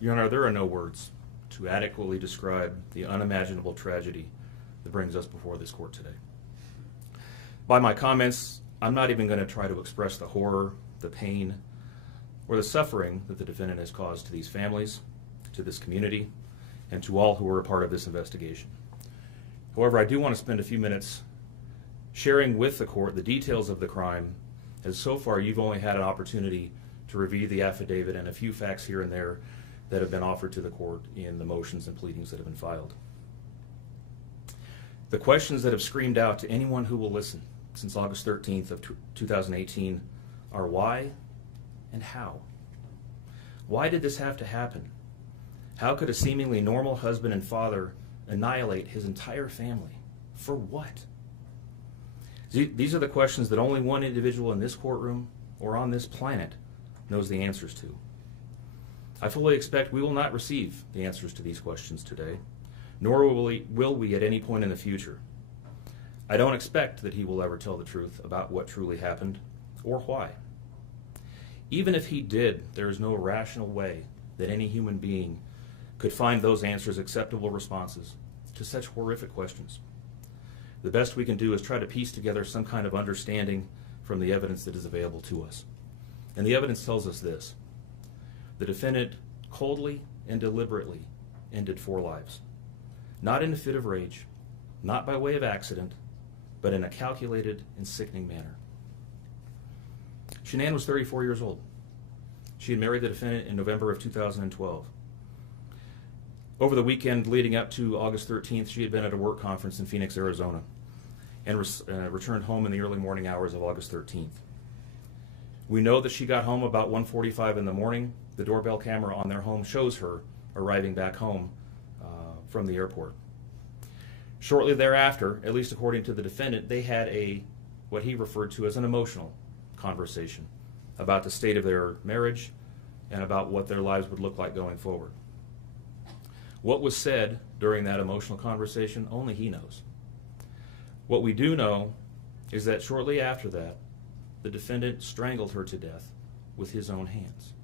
Your Honor, there are no words to adequately describe the unimaginable tragedy that brings us before this court today. By my comments, I'm not even going to try to express the horror, the pain, or the suffering that the defendant has caused to these families, to this community, and to all who were a part of this investigation. However, I do want to spend a few minutes sharing with the court the details of the crime, as so far you've only had an opportunity to review the affidavit and a few facts here and there that have been offered to the court in the motions and pleadings that have been filed. The questions that have screamed out to anyone who will listen since August 13th of 2018 are why and how? Why did this have to happen? How could a seemingly normal husband and father annihilate his entire family? For what? These are the questions that only one individual in this courtroom or on this planet knows the answers to. I fully expect we will not receive the answers to these questions today, nor will we at any point in the future. I don't expect that he will ever tell the truth about what truly happened or why. Even if he did, there is no rational way that any human being could find those answers acceptable responses to such horrific questions. The best we can do is try to piece together some kind of understanding from the evidence that is available to us. And the evidence tells us this: the defendant coldly and deliberately ended 4 lives, not in a fit of rage, not by way of accident, but in a calculated and sickening manner. Shanann was 34 years old. She had married the defendant in November of 2012. Over the weekend leading up to August 13th, she had been at a work conference in Phoenix, Arizona, and returned home in the early morning hours of August 13th. We know that she got home about 1:45 in the morning. The doorbell camera on their home shows her arriving back home from the airport. Shortly thereafter, at least according to the defendant, they had what he referred to as an emotional conversation about the state of their marriage and about what their lives would look like going forward. What was said during that emotional conversation, only he knows. What we do know is that shortly after that, the defendant strangled her to death with his own hands.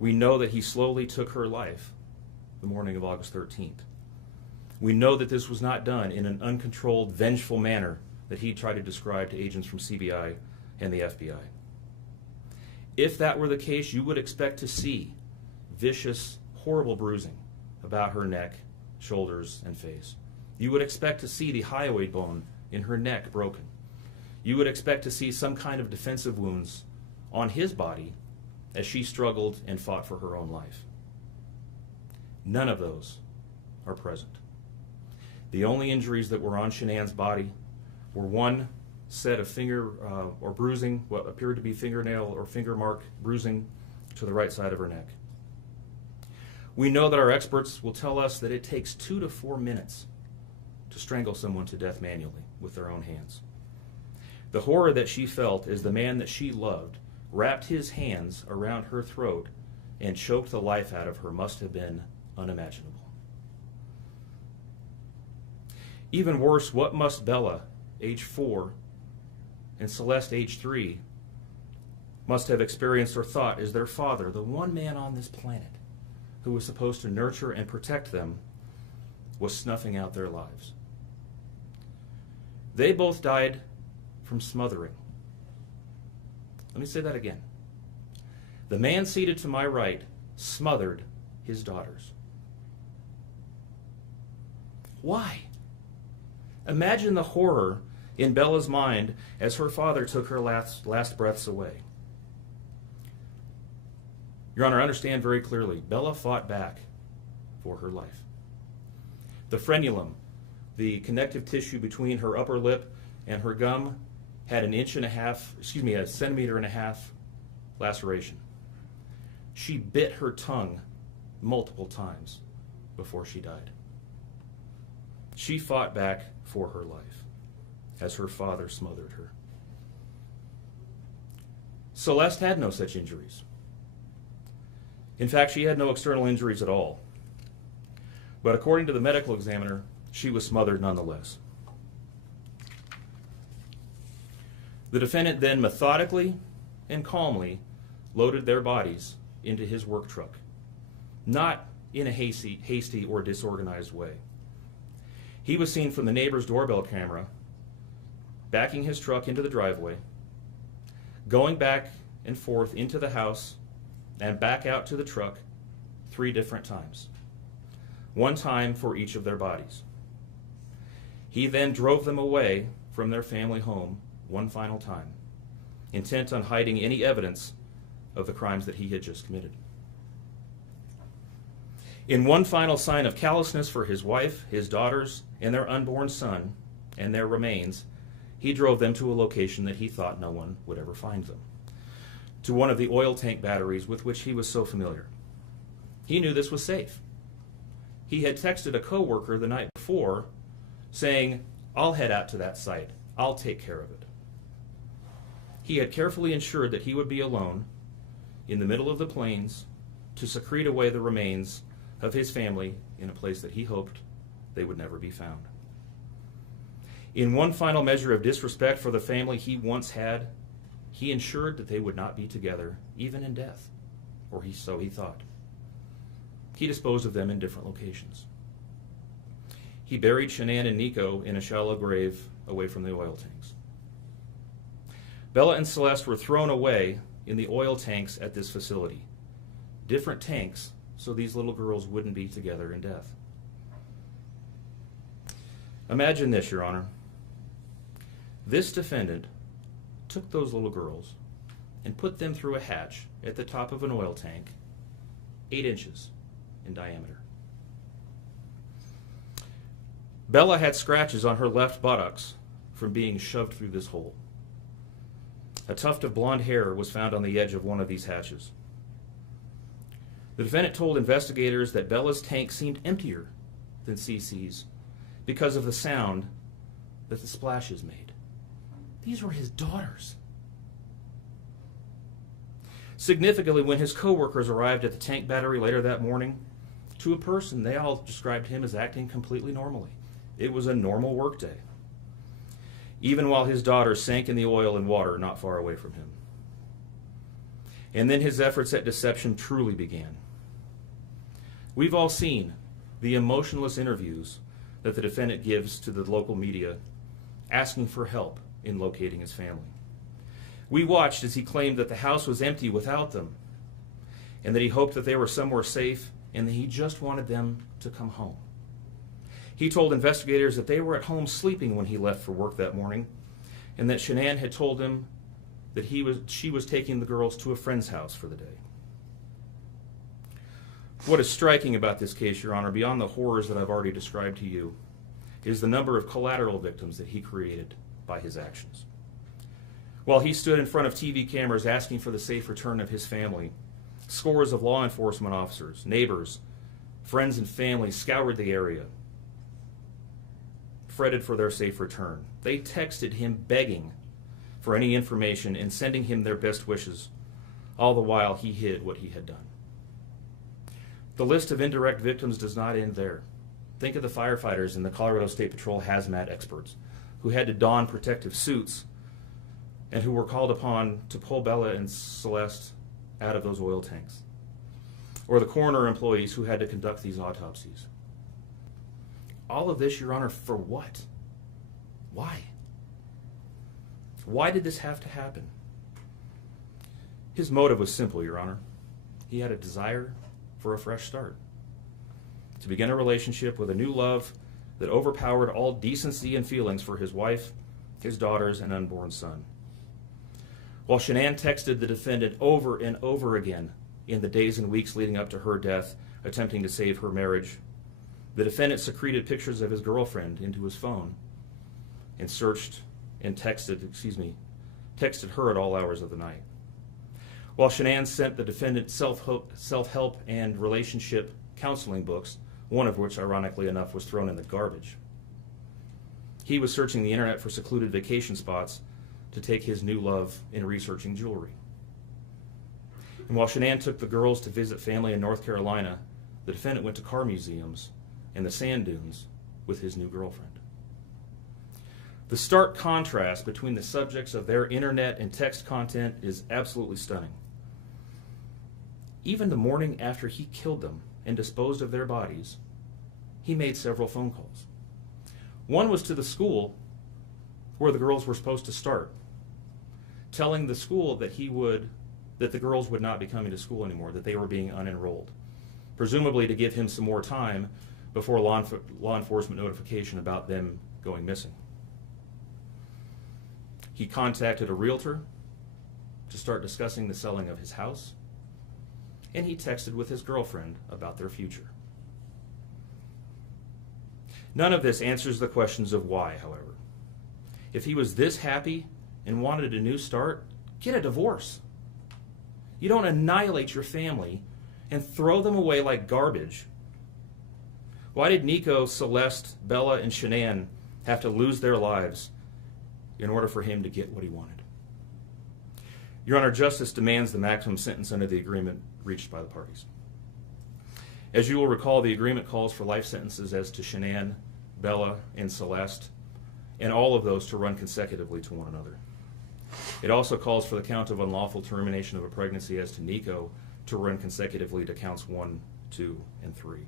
We know that he slowly took her life the morning of August 13th. We know that this was not done in an uncontrolled, vengeful manner that he tried to describe to agents from CBI and the FBI. If that were the case, you would expect to see vicious, horrible bruising about her neck, shoulders, and face. You would expect to see the hyoid bone in her neck broken. You would expect to see some kind of defensive wounds on his body as she struggled and fought for her own life. None of those are present. The only injuries that were on Shanann's body were one set of finger or bruising, what appeared to be fingernail or finger mark bruising to the right side of her neck. We know that our experts will tell us that it takes 2 to 4 minutes to strangle someone to death manually with their own hands. The horror that she felt as the man that she loved wrapped his hands around her throat and choked the life out of her must have been unimaginable. Even worse, what must Bella, age 4, and Celeste, age 3, must have experienced or thought as their father, the one man on this planet who was supposed to nurture and protect them, was snuffing out their lives. They both died from smothering. Let me say that again. The man seated to my right smothered his daughters. Why? Imagine the horror in Bella's mind as her father took her last breaths away. Your Honor, understand very clearly, Bella fought back for her life. The frenulum, the connective tissue between her upper lip and her gum, had a centimeter and a half laceration. She bit her tongue multiple times before she died. She fought back for her life as her father smothered her. Celeste had no such injuries. In fact, she had no external injuries at all. But according to the medical examiner, she was smothered nonetheless. The defendant then methodically and calmly loaded their bodies into his work truck, not in a hasty or disorganized way. He was seen from the neighbor's doorbell camera backing his truck into the driveway, going back and forth into the house and back out to the truck 3 different times, 1 time for each of their bodies. He then drove them away from their family home 1 final time, intent on hiding any evidence of the crimes that he had just committed. In one final sign of callousness for his wife, his daughters, and their unborn son, and their remains, he drove them to a location that he thought no one would ever find them, to one of the oil tank batteries with which he was so familiar. He knew this was safe. He had texted a coworker the night before saying, "I'll head out to that site. I'll take care of it." He had carefully ensured that he would be alone in the middle of the plains to secrete away the remains of his family in a place that he hoped they would never be found. In one final measure of disrespect for the family he once had, he ensured that they would not be together, even in death, or so he thought. He disposed of them in different locations. He buried Shanann and Nico in a shallow grave away from the oil tanks. Bella and Celeste were thrown away in the oil tanks at this facility. Different tanks, so these little girls wouldn't be together in death. Imagine this, Your Honor. This defendant took those little girls and put them through a hatch at the top of an oil tank, 8 inches in diameter. Bella had scratches on her left buttocks from being shoved through this hole. A tuft of blonde hair was found on the edge of one of these hatches. The defendant told investigators that Bella's tank seemed emptier than CC's because of the sound that the splashes made. These were his daughters. Significantly, when his co-workers arrived at the tank battery later that morning, to a person, they all described him as acting completely normally. It was a normal workday, even while his daughters sank in the oil and water not far away from him. And then his efforts at deception truly began. We've all seen the emotionless interviews that the defendant gives to the local media, asking for help in locating his family. We watched as he claimed that the house was empty without them, and that he hoped that they were somewhere safe, and that he just wanted them to come home. He told investigators that they were at home sleeping when he left for work that morning, and that Shanann had told him that she was taking the girls to a friend's house for the day. What is striking about this case, Your Honor, beyond the horrors that I've already described to you, is the number of collateral victims that he created by his actions. While he stood in front of TV cameras asking for the safe return of his family, scores of law enforcement officers, neighbors, friends, and family scoured the area, fretted for their safe return. They texted him begging for any information and sending him their best wishes, all the while he hid what he had done. The list of indirect victims does not end there. Think of the firefighters and the Colorado State Patrol hazmat experts who had to don protective suits and who were called upon to pull Bella and Celeste out of those oil tanks. Or the coroner employees who had to conduct these autopsies. All of this, Your Honor, for what? Why? Why did this have to happen? His motive was simple, Your Honor. He had a desire for a fresh start, to begin a relationship with a new love that overpowered all decency and feelings for his wife, his daughters, and unborn son. While Shanann texted the defendant over and over again in the days and weeks leading up to her death, attempting to save her marriage, the defendant secreted pictures of his girlfriend into his phone and texted her at all hours of the night. While Shanann sent the defendant self-help and relationship counseling books, one of which, ironically enough, was thrown in the garbage. He was searching the internet for secluded vacation spots to take his new love in researching jewelry. And while Shanann took the girls to visit family in North Carolina, the defendant went to car museums and the sand dunes with his new girlfriend. The stark contrast between the subjects of their internet and text content is absolutely stunning. even the morning after he killed them and disposed of their bodies, he made several phone calls. One was to the school where the girls were supposed to start, telling the school that that the girls would not be coming to school anymore, that they were being unenrolled, presumably to give him some more time before law enforcement notification about them going missing. He contacted a realtor to start discussing the selling of his house, and he texted with his girlfriend about their future. None of this answers the questions of why, however. If he was this happy and wanted a new start, get a divorce. You don't annihilate your family and throw them away like garbage. Why did Nico, Celeste, Bella, and Shanann have to lose their lives in order for him to get what he wanted? Your Honor, justice demands the maximum sentence under the agreement reached by the parties. As you will recall, the agreement calls for life sentences as to Shanann, Bella, and Celeste, and all of those to run consecutively to one another. It also calls for the count of unlawful termination of a pregnancy as to Nico to run consecutively to counts 1, 2, and 3.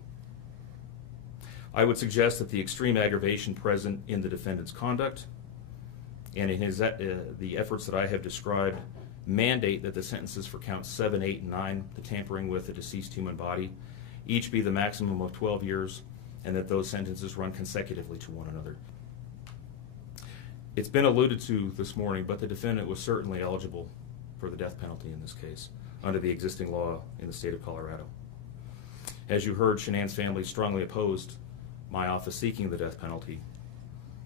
I would suggest that the extreme aggravation present in the defendant's conduct and in the efforts that I have described mandate that the sentences for counts 7, 8, and 9, the tampering with a deceased human body, each be the maximum of 12 years, and that those sentences run consecutively to one another. It's been alluded to this morning, but the defendant was certainly eligible for the death penalty in this case under the existing law in the state of Colorado. As you heard, Shanann's family strongly opposed my office seeking the death penalty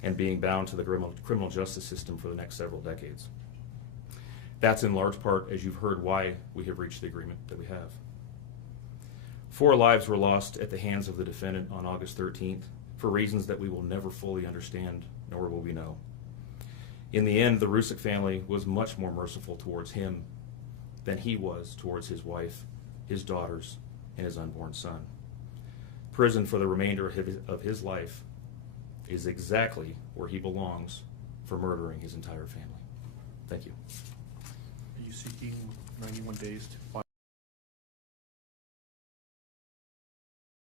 and being bound to the criminal justice system for the next several decades. That's in large part, as you've heard, why we have reached the agreement that we have. 4 lives were lost at the hands of the defendant on August 13th for reasons that we will never fully understand, nor will we know. In the end, the Rusick family was much more merciful towards him than he was towards his wife, his daughters, and his unborn son. Prison for the remainder of his life is exactly where he belongs for murdering his entire family. Thank you. Are you seeking 91 days to file?